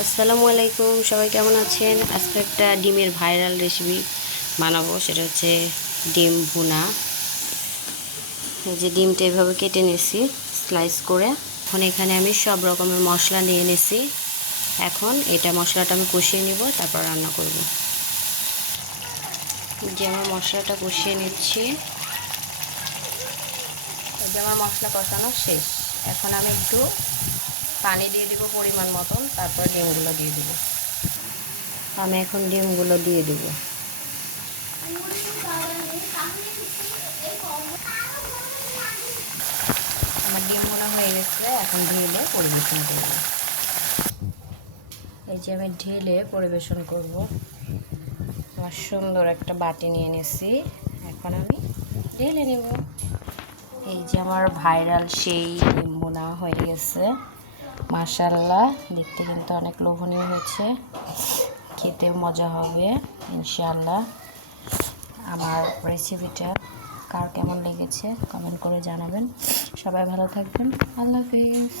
আসসালামু আলাইকুম, সবাই কেমন আছেন? আজকে একটা ডিমের ভাইরাল রেসিপি বানাবো, সেটা হচ্ছে ডিম ভুনা। এই যে ডিমটা এভাবে কেটে নিয়েছি স্লাইস করে। এখন এখানে আমি সব রকমের মশলা নিয়ে নিয়েছি। এখন এটা মশলাটা আমি কষিয়ে নিব, তারপর রান্না করব। যে আমার মশলাটা কষিয়ে নিচ্ছি, এই যে আমার মশলা কষানো শেষ। এখন আমি একটু পানি দিয়ে দিব পরিমাণ মতন, তারপর ডিমগুলো দিয়ে দিব। আমি এখন ডিমগুলো দিয়ে দিব। আমার ডিম ভুনা হয়ে গেছে, এখন ঢেলে পরিবেশন করব। এই যে আমি ঢেলে পরিবেশন করব। আমার সুন্দর একটা বাটি নিয়ে নিয়েছি, এখন আমি ঢেলে নেব। এই যে আমার ভাইরাল সেই ডিম ভুনা হয়ে গেছে। মাশাআল্লাহ, দেখতে কিন্তু অনেক লোভনীয় হয়েছে, খেতে মজা হবে ইনশাআল্লাহ। আমার রেসিপিটা কার কেমন লেগেছে কমেন্ট করে জানাবেন। সবাই ভালো থাকবেন। আল্লাহ হাফেজ।